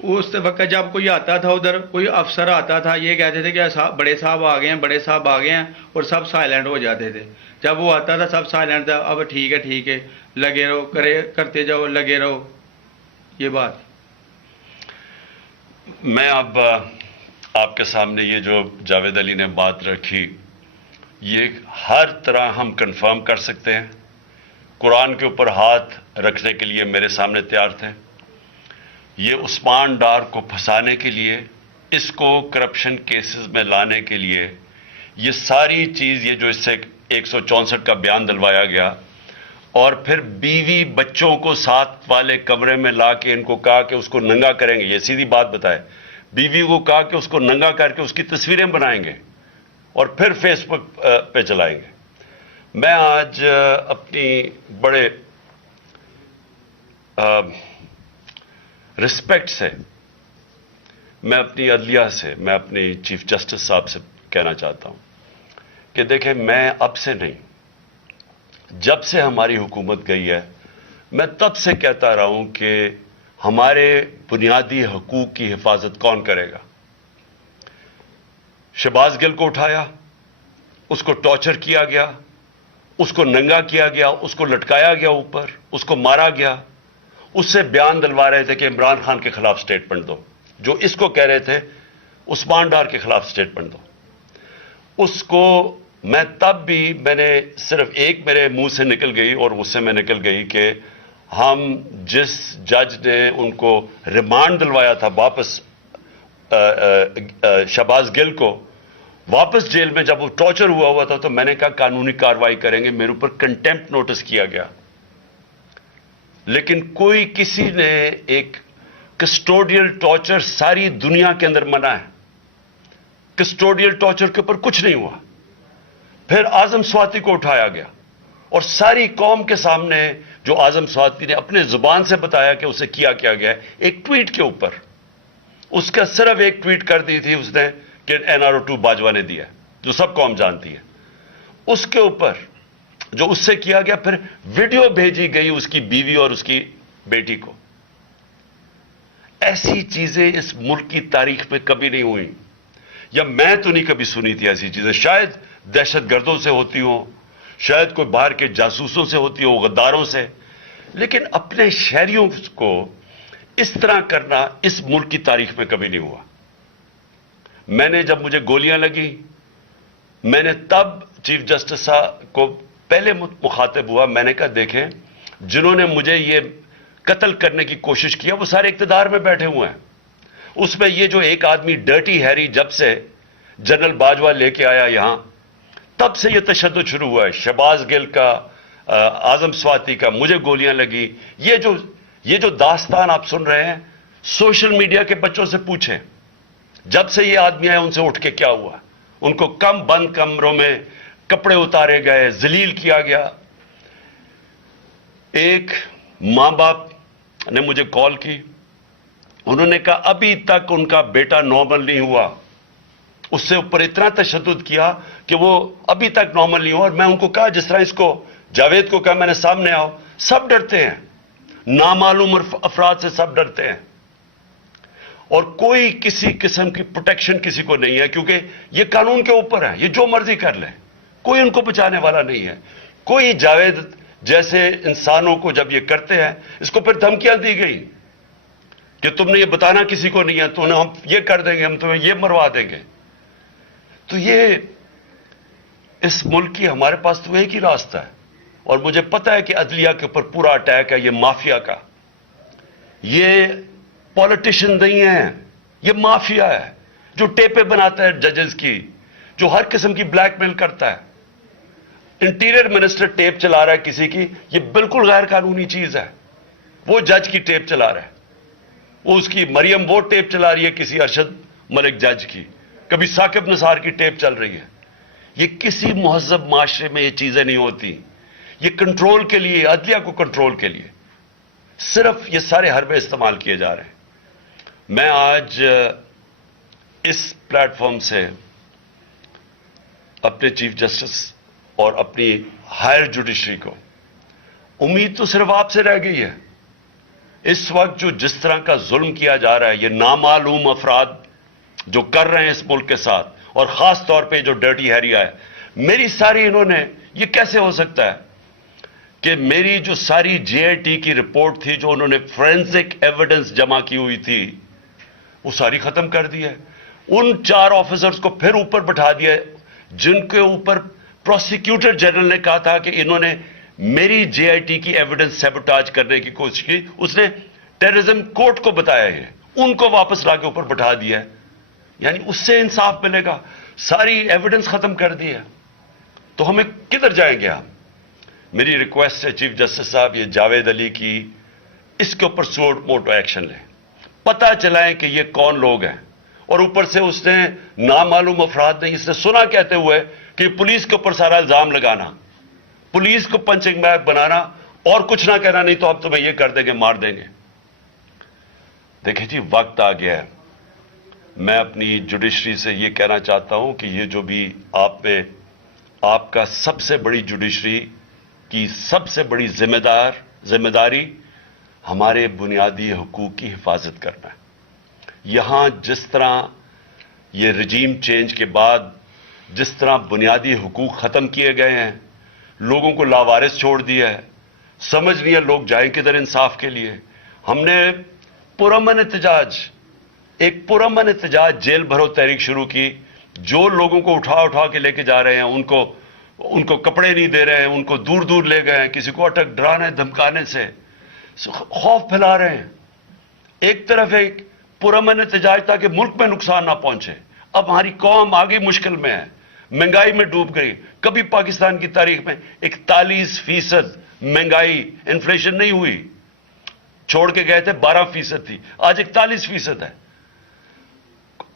اس وقت جب کوئی آتا تھا ادھر، کوئی افسر آتا تھا، یہ کہتے تھے کہ بڑے صاحب آ گئے ہیں، بڑے صاحب آ گئے ہیں، اور سب سائلنٹ ہو جاتے تھے. جب وہ آتا تھا سب سائلنٹ تھا. اب ٹھیک ہے لگے رہو، کرتے جاؤ، لگے رہو. یہ بات میں اب آپ کے سامنے یہ جو جاوید علی نے بات رکھی، یہ ہر طرح ہم کنفرم کر سکتے ہیں. قرآن کے اوپر ہاتھ رکھنے کے لیے میرے سامنے تیار تھے. یہ عثمان ڈار کو پھنسانے کے لیے، اس کو کرپشن کیسز میں لانے کے لیے، یہ ساری چیز، یہ جو اس سے 164 کا بیان دلوایا گیا، اور پھر بیوی بچوں کو ساتھ والے کمرے میں لا کے ان کو کہا کہ اس کو ننگا کریں گے. یہ سیدھی بات بتائے، بیوی کو کہا کہ اس کو ننگا کر کے اس کی تصویریں بنائیں گے اور پھر فیس بک پہ چلائیں گے. میں آج اپنی بڑے رسپیکٹ سے، میں اپنی عدلیہ سے، میں اپنی چیف جسٹس صاحب سے کہنا چاہتا ہوں کہ دیکھیں، میں اب سے نہیں، جب سے ہماری حکومت گئی ہے، میں تب سے کہتا رہا ہوں کہ ہمارے بنیادی حقوق کی حفاظت کون کرے گا. شہباز گل کو اٹھایا، اس کو ٹارچر کیا گیا، اس کو ننگا کیا گیا، اس کو لٹکایا گیا اوپر، اس کو مارا گیا. اس سے بیان دلوا رہے تھے کہ عمران خان کے خلاف سٹیٹمنٹ دو، جو اس کو کہہ رہے تھے عثمان ڈار کے خلاف سٹیٹمنٹ دو. اس کو میں تب بھی، میں نے صرف ایک میرے منہ سے نکل گئی اور اس سے میں نکل گئی کہ ہم جس جج نے ان کو ریمانڈ دلوایا تھا واپس، شہباز گل کو واپس جیل میں، جب وہ ٹارچر ہوا تھا، تو میں نے کہا قانونی کارروائی کریں گے. میرے اوپر کنٹیمپٹ نوٹس کیا گیا، لیکن کوئی کسی نے ایک کسٹوڈیل ٹارچر ساری دنیا کے اندر منع ہے. کسٹوڈیل ٹارچر کے اوپر کچھ نہیں ہوا. پھر اعظم سواتی کو اٹھایا گیا اور ساری قوم کے سامنے جو اعظم سواتی نے اپنے زبان سے بتایا کہ اسے کیا گیا ہے، ایک ٹویٹ کے اوپر، اس کا صرف ایک ٹویٹ کر دی تھی اس نے کہ NRO2 باجوہ نے دیا، جو سب قوم جانتی ہے. اس کے اوپر جو اس سے کیا گیا، پھر ویڈیو بھیجی گئی اس کی بیوی اور اس کی بیٹی کو. ایسی چیزیں اس ملک کی تاریخ میں کبھی نہیں ہوئی، یا میں تو نہیں کبھی سنی تھی ایسی چیزیں. شاید دہشت گردوں سے ہوتی ہوں، شاید کوئی باہر کے جاسوسوں سے ہوتی ہو، غداروں سے، لیکن اپنے شہریوں کو اس طرح کرنا اس ملک کی تاریخ میں کبھی نہیں ہوا. میں نے، جب مجھے گولیاں لگی، میں نے تب چیف جسٹس صاحب کو پہلے مخاطب ہوا. میں نے کہا دیکھیں، جنہوں نے مجھے یہ قتل کرنے کی کوشش کیا وہ سارے اقتدار میں بیٹھے ہوئے ہیں. اس میں یہ جو ایک آدمی ڈرٹی ہیری جب سے جنرل باجوہ لے کے آیا یہاں، تب سے یہ تشدد شروع ہوا ہے. شہباز گل کا، اعظم سواتی کا، مجھے گولیاں لگی. یہ جو داستان آپ سن رہے ہیں، سوشل میڈیا کے بچوں سے پوچھیں، جب سے یہ آدمی آئے ان سے اٹھ کے کیا ہوا. ان کو بند کمروں میں کپڑے اتارے گئے، ذلیل کیا گیا. ایک ماں باپ نے مجھے کال کی، انہوں نے کہا ابھی تک ان کا بیٹا نارمل نہیں ہوا. اس سے اوپر اتنا تشدد کیا کہ وہ ابھی تک نارمل نہیں ہوا. اور میں ان کو کہا، جس طرح اس کو جاوید کو کہا میں نے سامنے آؤ، سب ڈرتے ہیں، نامعلوم افراد سے سب ڈرتے ہیں، اور کوئی کسی قسم کی پروٹیکشن کسی کو نہیں ہے، کیونکہ یہ قانون کے اوپر ہے، یہ جو مرضی کر لیں، کوئی ان کو بچانے والا نہیں ہے. کوئی جاوید جیسے انسانوں کو جب یہ کرتے ہیں، اس کو پھر دھمکیاں دی گئی کہ تم نے یہ بتانا کسی کو نہیں ہے، تو ہم یہ کر دیں گے، ہم تمہیں یہ مروا دیں گے. تو یہ اس ملک کی، ہمارے پاس تو ایک ہی راستہ ہے. اور مجھے پتا ہے کہ عدلیہ کے اوپر پورا اٹیک ہے، یہ مافیا کا. یہ پولیٹیشین نہیں ہے، یہ مافیا ہے جو ٹیپیں بناتا ہے ججز کی، جو ہر قسم کی بلیک میل کرتا ہے. انٹیریئر منسٹر ٹیپ چلا رہا ہے کسی کی، یہ بالکل غیر قانونی چیز ہے. وہ جج کی ٹیپ چلا رہا ہے، وہ اس کی مریم وہ ٹیپ چلا رہی ہے کسی ارشد ملک جج کی، کبھی ثاقب نثار کی ٹیپ چل رہی ہے. یہ کسی مہذب معاشرے میں یہ چیزیں نہیں ہوتی. یہ کنٹرول کے لیے، عدلیہ کو کنٹرول کے لیے صرف یہ سارے حربے استعمال کیے جا رہے ہیں. میں آج اس پلیٹ فارم سے اپنے چیف جسٹس اور اپنی ہائر جوڈیشری کو، امید تو صرف آپ سے رہ گئی ہے اس وقت جو جس طرح کا ظلم کیا جا رہا ہے، یہ نامعلوم افراد جو کر رہے ہیں اس ملک کے ساتھ، اور خاص طور پہ جو ڈرٹی ہیریا ہے، میری ساری انہوں نے، یہ کیسے ہو سکتا ہے کہ میری جو ساری جے آئی ٹی کی رپورٹ تھی، جو انہوں نے فورینسک ایویڈنس جمع کی ہوئی تھی، وہ ساری ختم کر دی ہے. ان 4 آفیسرز کو پھر اوپر بٹھا دیا ہے جن کے اوپر پروسیکیوٹر جنرل نے کہا تھا کہ انہوں نے میری جے آئی ٹی کی ایویڈنس سیبوٹاج کرنے کی کوشش کی. اس نے ٹیررزم کورٹ کو بتایا ہے، ان کو واپس لا کے اوپر بٹھا دیا ہے. یعنی اس سے انصاف ملے گا؟ ساری ایویڈنس ختم کر دی ہے. تو ہمیں کدھر جائیں گے ہم؟ میری ریکویسٹ ہے چیف جسٹس صاحب، یہ جاوید علی کی، اس کے اوپر سوٹ موٹو ایکشن لیں، پتہ چلائیں کہ یہ کون لوگ ہیں. اور اوپر سے اس نے نامعلوم افراد نے، اس نے سنا کہتے ہوئے کہ پولیس کے اوپر سارا الزام لگانا، پولیس کو پنچنگ بیگ بنانا اور کچھ نہ کہنا، نہیں تو ہم تمہیں یہ کر دیں گے، مار دیں گے. دیکھیں جی، وقت آ گیا ہے. میں اپنی جوڈیشری سے یہ کہنا چاہتا ہوں کہ یہ جو بھی آپ کا سب سے بڑی جوڈیشری کی سب سے بڑی ذمہ داری ہمارے بنیادی حقوق کی حفاظت کرنا ہے. یہاں جس طرح یہ رجیم چینج کے بعد جس طرح بنیادی حقوق ختم کیے گئے ہیں، لوگوں کو لاوارث چھوڑ دیا ہے، سمجھ نہیں ہے لوگ جائیں کدھر انصاف کے لیے. ہم نے ایک پرامن احتجاج جیل بھرو تحریک شروع کی. جو لوگوں کو اٹھا کے لے کے جا رہے ہیں، ان کو کپڑے نہیں دے رہے ہیں، ان کو دور دور لے گئے ہیں، کسی کو اٹک ڈرانے دھمکانے سے خوف پھیلا رہے ہیں. ایک طرف ایک پرامن احتجاج تھا کہ ملک میں نقصان نہ پہنچے. اب ہماری قوم آگے مشکل میں ہے، مہنگائی میں ڈوب گئی. کبھی پاکستان کی تاریخ میں 41% مہنگائی انفلیشن نہیں ہوئی. چھوڑ کے گئے تھے 12% تھی، آج 41% ہے.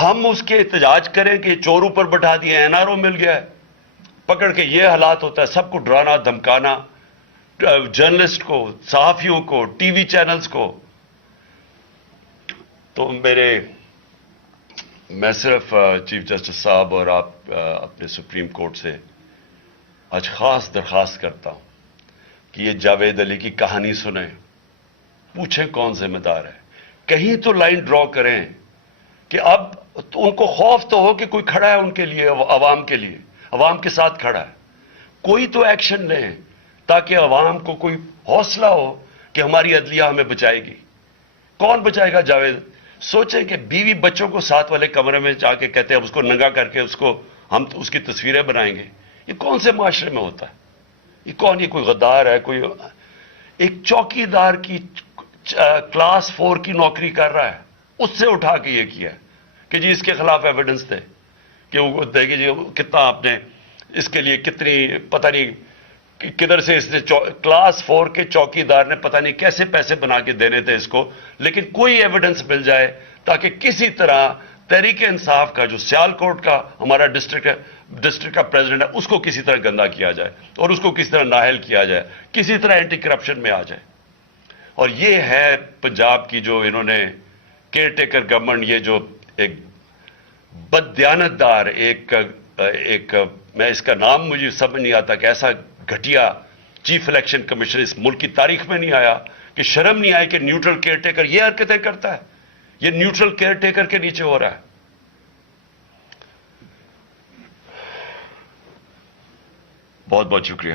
ہم اس کے احتجاج کریں کہ چور اوپر بٹھا دیے، این آر او مل گیا ہے پکڑ کے. یہ حالات ہوتا ہے، سب کو ڈرانا دھمکانا، جرنلسٹ کو، صحافیوں کو، ٹی وی چینلز کو. تو میں صرف چیف جسٹس صاحب اور آپ اپنے سپریم کورٹ سے آج خاص درخواست کرتا ہوں کہ یہ جاوید علی کی کہانی سنیں، پوچھیں کون ذمہ دار ہے. کہیں تو لائن ڈرا کریں کہ اب تو ان کو خوف تو ہو کہ کوئی کھڑا ہے ان کے لیے، عوام کے لیے، عوام کے ساتھ کھڑا ہے. کوئی تو ایکشن لیں تاکہ عوام کو کوئی حوصلہ ہو کہ ہماری عدلیہ ہمیں بچائے گی. کون بچائے گا؟ جاوید. سوچیں کہ بیوی بچوں کو ساتھ والے کمرے میں جا کے کہتے ہیں اب اس کو ننگا کر کے ہم اس کی تصویریں بنائیں گے. یہ کون سے معاشرے میں ہوتا ہے؟ یہ کون؟ یہ کوئی غدار ہے؟ کوئی ایک چوکی دار کی کلاس 4 کی نوکری کر رہا ہے، اس سے اٹھا کے یہ کیا کہ جی اس کے خلاف ایویڈنس دے کہ وہ دے گی جی کتنا آپ نے اس کے لیے کتنی، پتہ نہیں کدھر سے اس نے کلاس 4 کے چوکی دار نے پتہ نہیں کیسے پیسے بنا کے دینے تھے اس کو. لیکن کوئی ایویڈنس مل جائے تاکہ کسی طرح تحریک انصاف کا جو سیال کوٹ کا ہمارا ڈسٹرکٹ کا پریزیڈنٹ ہے، اس کو کسی طرح گندا کیا جائے اور اس کو کسی طرح نااہل کیا جائے، کسی طرح اینٹی کرپشن میں آ جائے. اور یہ ہے پنجاب کی جو انہوں نے کیئر ٹیکر گورنمنٹ، یہ جو ایک بددیانت دار ایک میں اس کا نام مجھے سمجھ نہیں آتا کہ ایسا گھٹیا چیف الیکشن کمیشن اس ملک کی تاریخ میں نہیں آیا کہ شرم نہیں آئی کہ نیوٹرل کیئر ٹیکر یہ حرکتیں کرتا ہے. یہ نیوٹرل کیئر ٹیکر کے نیچے ہو رہا ہے. بہت بہت شکریہ.